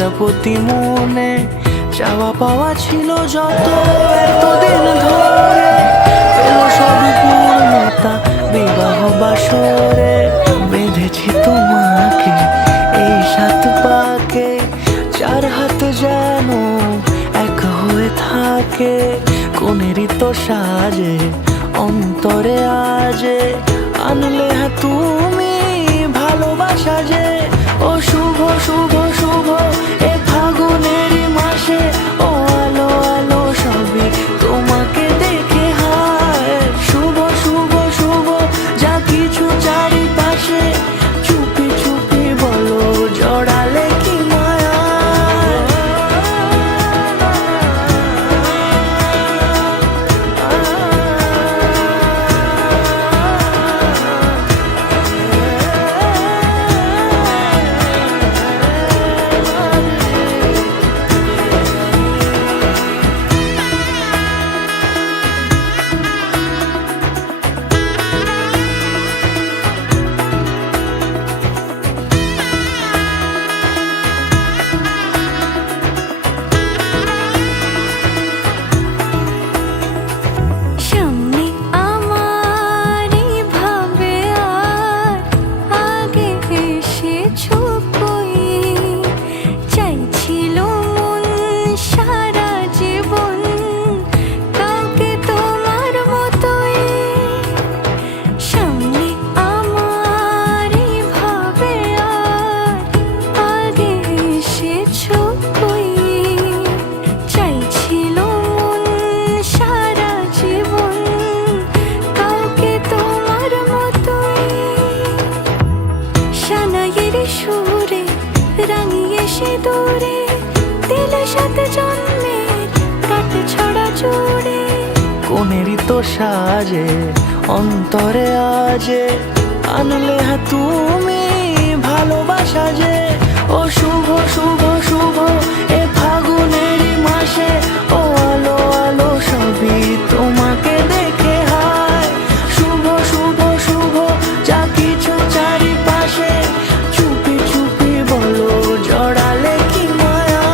প্রজাপতি মনে চাওয়া পাওয়া ছিল যত এতদিন ধরে পেল সব পূর্ণতা বিবাহ বাসরে। বেঁধেছি তোমাকে এই সাত পাকে, চার হাত যেন এক হয়ে থাকে। কোনেরই তো সাজে অন্তরে আজে আনলে তুমি ভালোবাসা যে। ও শুভ শুভ শুভ এ ফাগুনেরই মাসে, ও আলো আলো সবই তোমাকে দেখে হায়। শুভ শুভ শুভ যা কিছু চারিপাশে, চুপি চুপি বলো জড়ালে কি মায়া। সুরে রাঙিয়ে সে দূরে দিল সাথে জন্মের কাট ছড়া জুড়ে। কোনেরই তো সাজে অন্তরে আজে আনলে তুমি ভালোবাসা যে। ও শুভ শুভ শুভ এ ফাগুনেরই মাসে, ও আলো আলো সবই তোমাকে দেখে হায়। শুভ শুভ শুভ যা কিছু চারিপাশে, চুপি চুপি বলো জড়ালে কি মায়া।